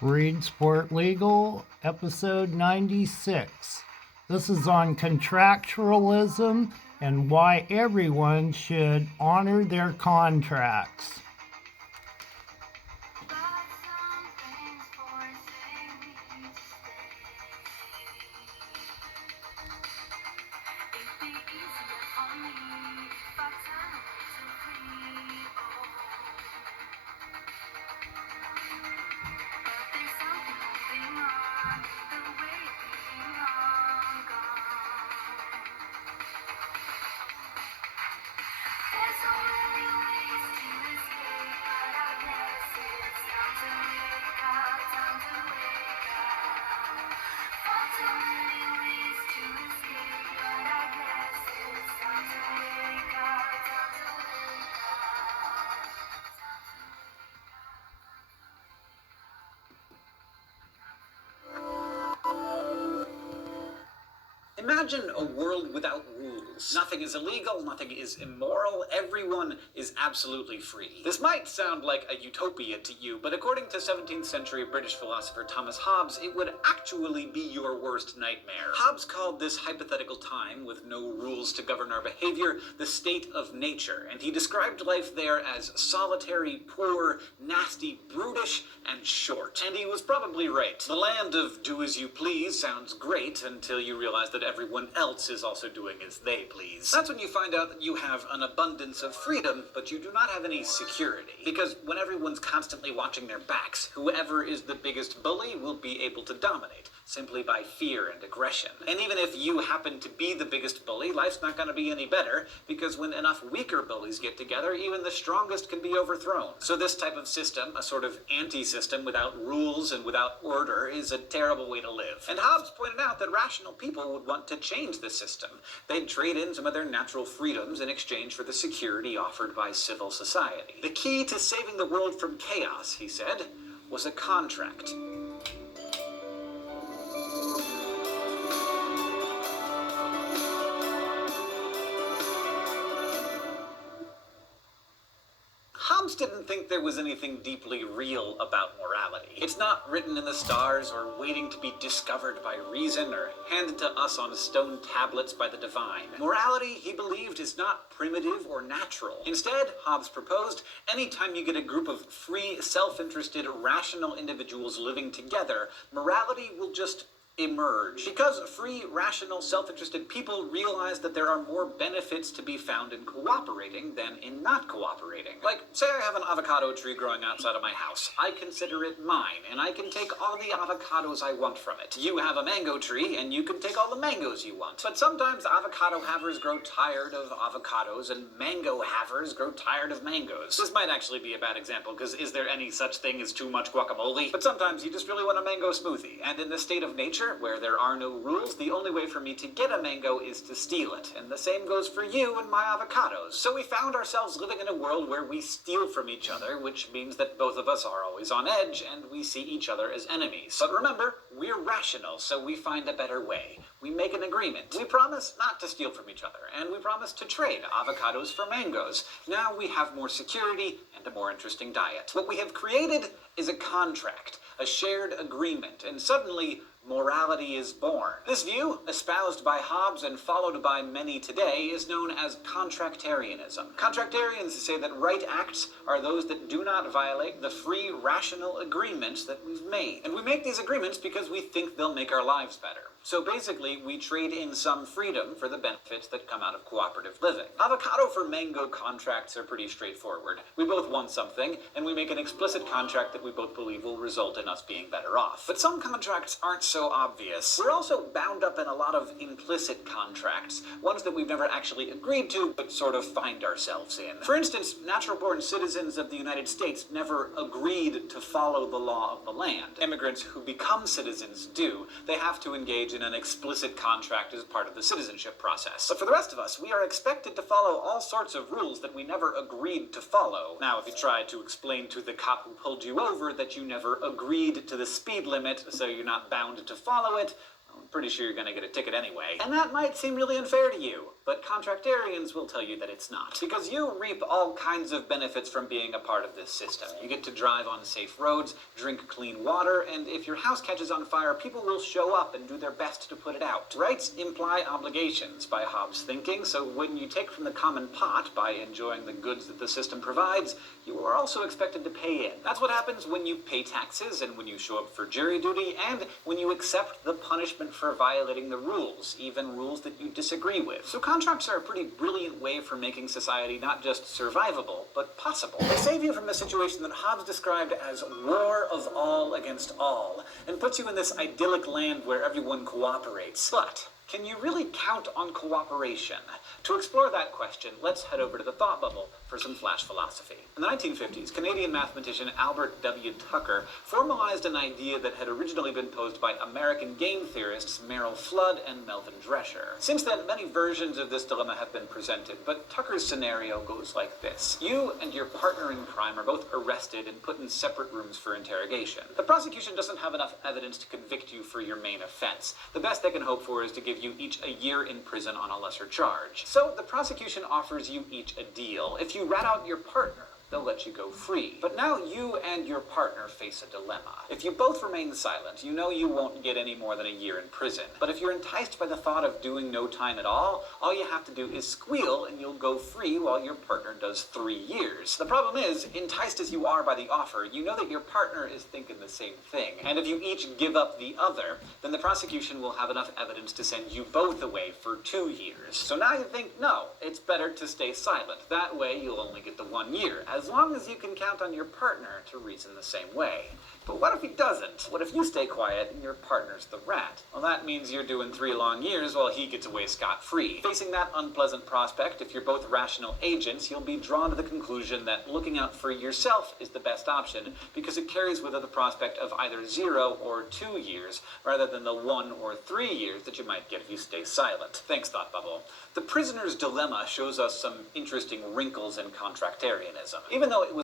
Reedsport Legal, episode 96. This is on contractualism and why everyone should honor their contracts. Imagine a world without rules. Nothing is illegal, nothing is immoral, everyone is absolutely free. This might sound like a utopia to you, but according to 17th century British philosopher Thomas Hobbes, it would actually be your worst nightmare. Hobbes called this hypothetical time, with no rules to govern our behavior, the state of nature, and he described life there as solitary, poor, nasty, brutish, and short. And he was probably right. The land of do as you please sounds great until you realize that everyone else is also doing as they please. That's when you find out that you have an abundance of freedom, but you do not have any security. Because when everyone's constantly watching their backs, whoever is the biggest bully will be able to dominate, simply by fear and aggression. And even if you happen to be the biggest bully, life's not going to be any better, because when enough weaker bullies get together, even the strongest can be overthrown. So this type of system, a sort of anti-system without rules and without order, is a terrible way to live. And Hobbes pointed out that rational people would want to change the system. They'd trade in some of their natural freedoms in exchange for the security offered by civil society. The key to saving the world from chaos, he said, was a contract. Hobbes didn't think there was anything deeply real about morality. It's not written in the stars or waiting to be discovered by reason or handed to us on stone tablets by the divine. Morality, he believed, is not primitive or natural. Instead, Hobbes proposed, anytime you get a group of free, self-interested, rational individuals living together, morality will just emerge. Because free, rational, self-interested people realize that there are more benefits to be found in cooperating than in not cooperating. Like, say I have an avocado tree growing outside of my house. I consider it mine, and I can take all the avocados I want from it. You have a mango tree, and you can take all the mangoes you want. But sometimes avocado havers grow tired of avocados, and mango havers grow tired of mangoes. This might actually be a bad example, because is there any such thing as too much guacamole? But sometimes you just really want a mango smoothie, and in the state of nature, where there are no rules, the only way for me to get a mango is to steal it. And the same goes for you and my avocados. So we found ourselves living in a world where we steal from each other, which means that both of us are always on edge, and we see each other as enemies. But remember, we're rational, so we find a better way. We make an agreement. We promise not to steal from each other, and we promise to trade avocados for mangoes. Now we have more security and a more interesting diet. What we have created is a contract, a shared agreement, and suddenly morality is born. This view, espoused by Hobbes and followed by many today, is known as Contractarianism. Contractarians say that right acts are those that do not violate the free, rational agreements that we've made. And we make these agreements because we think they'll make our lives better. So basically, we trade in some freedom for the benefits that come out of cooperative living. Avocado for mango contracts are pretty straightforward. We both want something, and we make an explicit contract that we both believe will result in us being better off. But some contracts aren't so obvious. We're also bound up in a lot of implicit contracts, ones that we've never actually agreed to, but sort of find ourselves in. For instance, natural-born citizens of the United States never agreed to follow the law of the land. Immigrants who become citizens do. They have to engage in an explicit contract as part of the citizenship process. But for the rest of us, we are expected to follow all sorts of rules that we never agreed to follow. Now, if you try to explain to the cop who pulled you over that you never agreed to the speed limit, so you're not bound to follow it, I'm pretty sure you're going to get a ticket anyway. And that might seem really unfair to you. but contractarians will tell you that it's not. Because you reap all kinds of benefits from being a part of this system. You get to drive on safe roads, drink clean water, and if your house catches on fire, people will show up and do their best to put it out. Rights imply obligations by Hobbes' thinking, so when you take from the common pot by enjoying the goods that the system provides, you are also expected to pay in. That's what happens when you pay taxes, and when you show up for jury duty, and when you accept the punishment for violating the rules, even rules that you disagree with. So contracts are a pretty brilliant way for making society not just survivable, but possible. They save you from the situation that Hobbes described as war of all against all, and puts you in this idyllic land where everyone cooperates. But can you really count on cooperation? To explore that question, let's head over to the thought bubble for some flash philosophy. In the 1950s, Canadian mathematician Albert W. Tucker formalized an idea that had originally been posed by American game theorists Merrill Flood and Melvin Drescher. Since then, many versions of this dilemma have been presented, but Tucker's scenario goes like this. You and your partner in crime are both arrested and put in separate rooms for interrogation. The prosecution doesn't have enough evidence to convict you for your main offense. The best they can hope for is to give you each a year in prison on a lesser charge. So the prosecution offers you each a deal. If you rat out your partner, they'll let you go free. But now you and your partner face a dilemma. If you both remain silent, you know you won't get any more than a year in prison. But if you're enticed by the thought of doing no time at all you have to do is squeal and you'll go free while your partner does 3 years. The problem is, enticed as you are by the offer, you know that your partner is thinking the same thing. And if you each give up the other, then the prosecution will have enough evidence to send you both away for 2 years. So now you think, no, it's better to stay silent. That way you'll only get the 1 year, as long as you can count on your partner to reason the same way. But what if he doesn't? What if you stay quiet and your partner's the rat? Well, that means you're doing 3 long years while he gets away scot-free. Facing that unpleasant prospect, if you're both rational agents, you'll be drawn to the conclusion that looking out for yourself is the best option, because it carries with it the prospect of either 0 or 2 years, rather than the 1 or 3 years that you might get if you stay silent. Thanks, Thought Bubble. The prisoner's dilemma shows us some interesting wrinkles in contractarianism. Even though it was